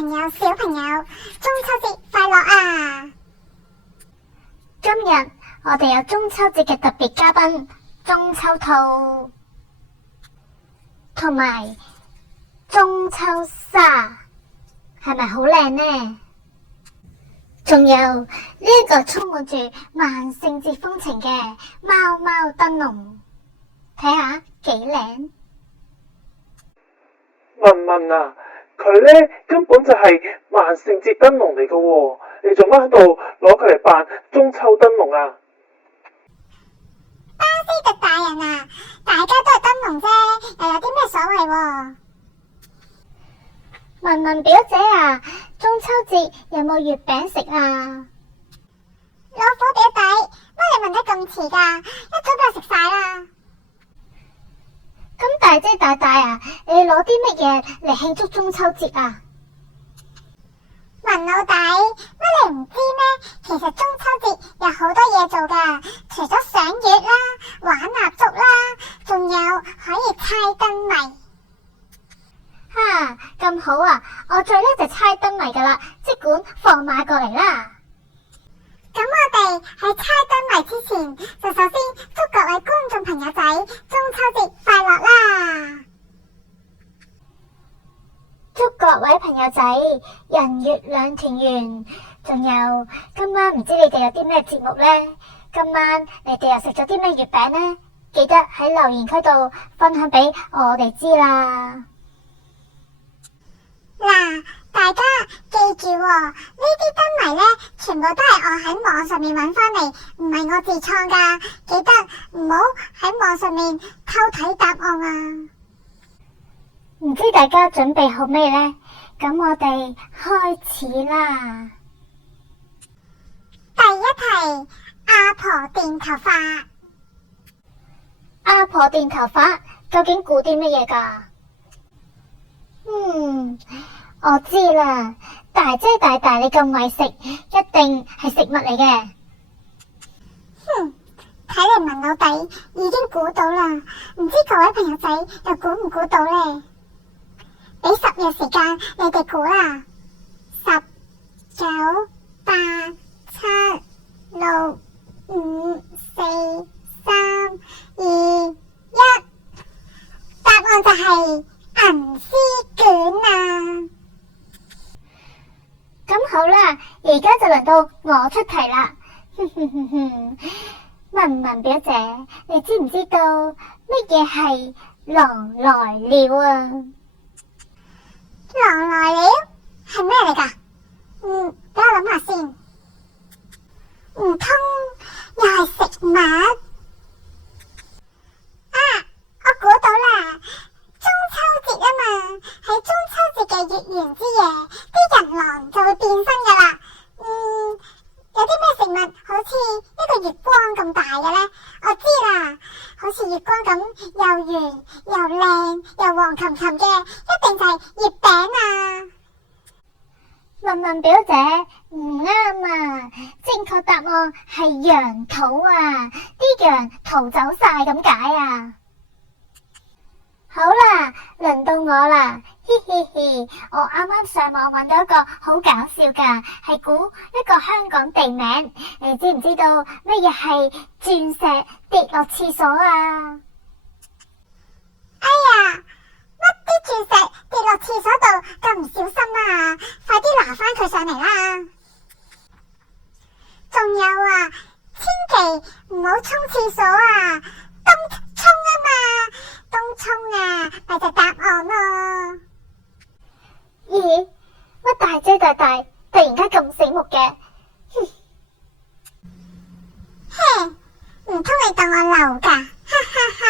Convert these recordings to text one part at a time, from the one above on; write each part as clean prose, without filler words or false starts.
朋友、小朋友，中秋節快樂啊！今日我哋有中秋節嘅特別嘉賓中秋兔，同埋中秋沙，係咪好靚呢？仲有呢一個充滿住萬聖節風情嘅貓貓燈籠，睇下幾靚。文文啊，佢呢根本就係萬聖節燈籠嚟㗎喎，你做乜喺度攞佢嚟扮中秋燈籠啊？巴斯特大人啊，大家都係燈籠啫，又有啲咩所謂喎？文文表姐啊，中秋節有冇月餅食啊？老虎表弟，乜你問得咁遲㗎？一早俾我食晒啦。咁大姐大大啊，你攞啲乜嘢嚟慶祝中秋節啊？文老弟，乜你唔知咩？其實中秋節有好多嘢做㗎，除咗賞月啦、玩蠟燭啦，仲有可以猜燈謎。哈，咁好啊！我最叻就猜燈謎㗎啦，即管放馬過嚟啦！咁我哋喺猜燈謎之前，就首先祝各位觀眾朋友仔中秋節快樂啦！祝各位朋友仔人月兩團圓，仲有今晚唔知你哋有啲咩節目呢？今晚你哋又食咗啲咩月餅呢？記得喺留言區度分享俾我哋知啦！嗱，大家記住喎，呢啲燈謎呢，全部都係我喺網上面揾翻嚟，唔係我自創噶。記得唔好喺網上面偷睇答案啊！唔知大家準備好未呢？咁我哋開始啦！第一題，阿婆電頭髮。阿婆電頭髮究竟估啲乜嘢噶？我知啦，大姐大大你咁愛食，一定係食物嚟嘅。睇嚟文老弟已經估到啦，唔知各位朋友仔又估唔估到呢？俾10秒時間你哋估啦，10、9、8、7、6、5、4、3、2、1，答案就係銀絲卷啊！咁好啦，而家就輪到我出題啦。文文表姐，你知唔知道乜嘢係狼來了啊？狼來了係咩嚟㗎？俾我諗下先。唔通又係食物？啊，我估到啦！中秋節啊嘛，喺中秋節嘅月圓之夜，啲人狼就會變身㗎啦。有啲咩食物好似一個月光咁大嘅呢？我知啦，好似月光咁又圓又靚又黃琴琴嘅，一定就係月餅啊！文文表姐唔啱啊，正確答案係羊肚啊，啲羊逃走晒咁解啊！好啦，輪到我啦，嘻嘻嘻！我啱啱上網揾到一個好搞笑噶，係估一個香港地名，你知唔知道乜嘢係鑽石跌落廁所啊？哎呀，乜啲鑽石跌落廁所度咁唔小心啊！快啲拿翻佢上嚟啦！仲有啊，千祈唔好沖廁所啊！東沖啊嘛，東沖啊，咪就答案咯。咦？乜大姐大大突然間咁醒目嘅？嘿，唔通你當我流噶？哈哈哈！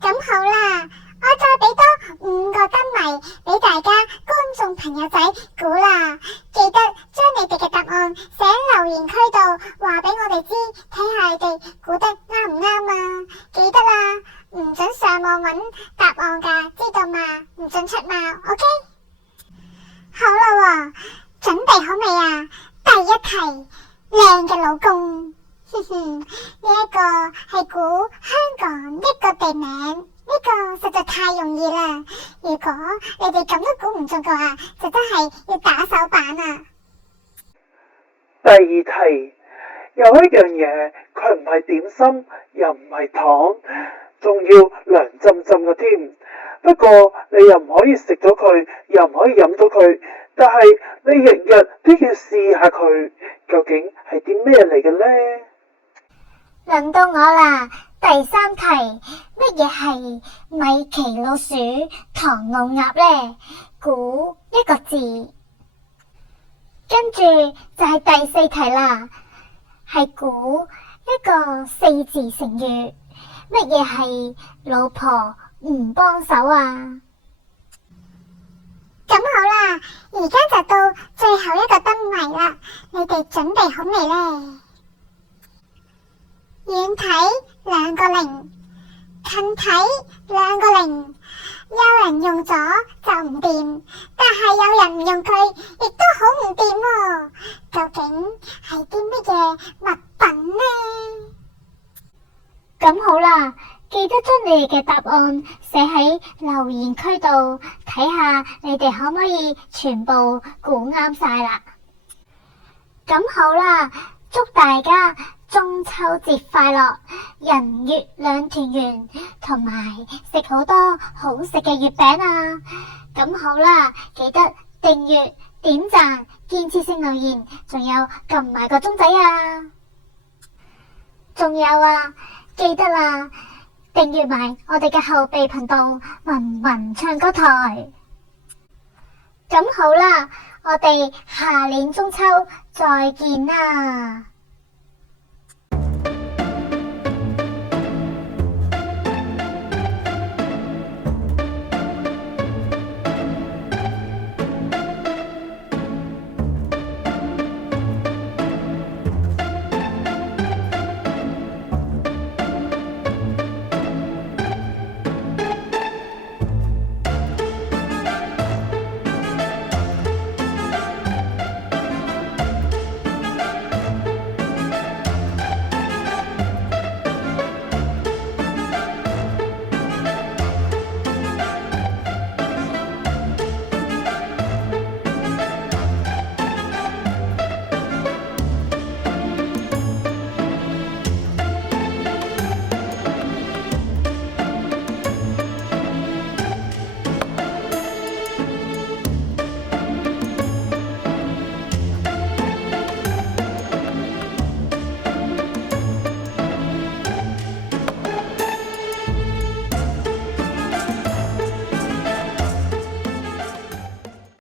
咁好啦，我再俾多5個燈謎俾大家觀眾朋友仔估啦。記得將你哋嘅答案寫喺留言區度，話俾我哋知，睇下你哋估得啱唔啱啊！記得啦，唔准上網揾答案噶，知道嘛？唔准出貓 ，OK？ 好啦喎，準備好未啊？第一題，靚嘅老公。呢一個係估香港一個地名，呢個實在太容易啦！如果你哋咁都估唔中嘅話，就真係要打手板啊！第二題，有一樣嘢，佢唔係點心，又唔係糖，仲要涼浸浸嘅添。不過你又唔可以食咗佢，又唔可以飲咗佢，但係你日日都要試下佢，究竟係啲咩嚟嘅呢？輪到我啦，第三題，乜嘢係米奇老鼠、唐老鴨呢？估一個字。跟住就係第四題啦，係估一個四字成語，乜嘢係老婆唔幫手啊？咁好啦，而家就到最後一個燈謎啦，你哋準備好未呢？遠睇兩個零，近睇兩個零，有人用咗就唔掂，但係有人唔用佢，亦都好唔掂喎。究竟係啲乜嘢物品呢？咁好啦，記得將你哋嘅答案寫喺留言區度，睇下你哋可唔可以全部估啱晒啦。咁好啦，祝大家中秋節快樂，人月兩團圓，同埋食好多好食嘅月餅啊！咁好啦，記得訂閱、點讚、建設性留言，仲有撳埋個鐘仔啊！仲有啊，記得啦，訂閱埋我哋嘅後備頻道文文唱歌台。咁好啦，我哋下年中秋再見啦！